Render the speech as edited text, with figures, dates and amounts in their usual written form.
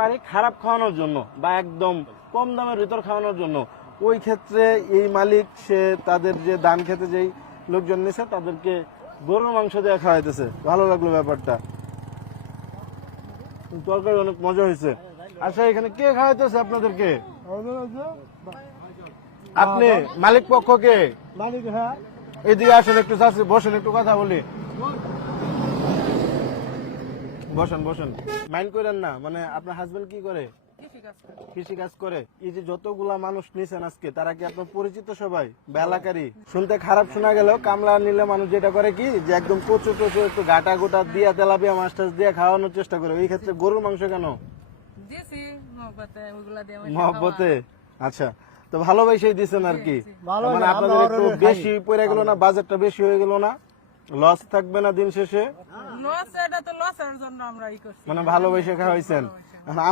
পারি খারাপ খাওয়ানোর জন্য বা একদম কম দামের ভিতর খাওয়ানোর জন্য, ওই ক্ষেত্রে এই মালিক সে তাদের যে ধান খেতে যেই লোকজন নিছে তাদেরকে গরুর মাংস দিয়ে খাওয়াইতেছে। ভালো লাগলো ব্যাপারটা, তরকারি অনেক মজা হয়েছে। আচ্ছা, এখানে কে খাওয়াইতেছে আপনাদেরকে? আপনি মালিক পক্ষকে? মালিক, হ্যাঁ। এদিকে আসেন, একটু চাচ্ছি বসেন, একটু কথা বলি। বসেন বসেন, মাইন্ড করেন না। মানে আপনার হাজবেন্ড কি করে? কৃষি কাজ করে। এই যে যতগুলা মানুষ নিছেন আজকে, তারা কি আপনার পরিচিত সবাই বা এলাকারই? শুনতে খারাপ শোনা গেলেও কামলা নিলে মানুষ যেটা করে কি, যে একদম কচু টচু একটু গাটা গোটা দিয়ে তেলাপিয়া মাছ টাছ দিয়ে খাওয়ানোর চেষ্টা করে। এই ক্ষেত্রে গরুর মাংস কেন? মহব্বতে। আচ্ছা, তো ভালোবাসাই দিচ্ছেন আর কি। মানে আপনাদের একটু বেশি পড়ে গেল না? বাজেটটা বেশি হয়ে গেল না? লস থাকবে না দিন শেষে? মানে ভালোবাসা খাওয়াইছেন।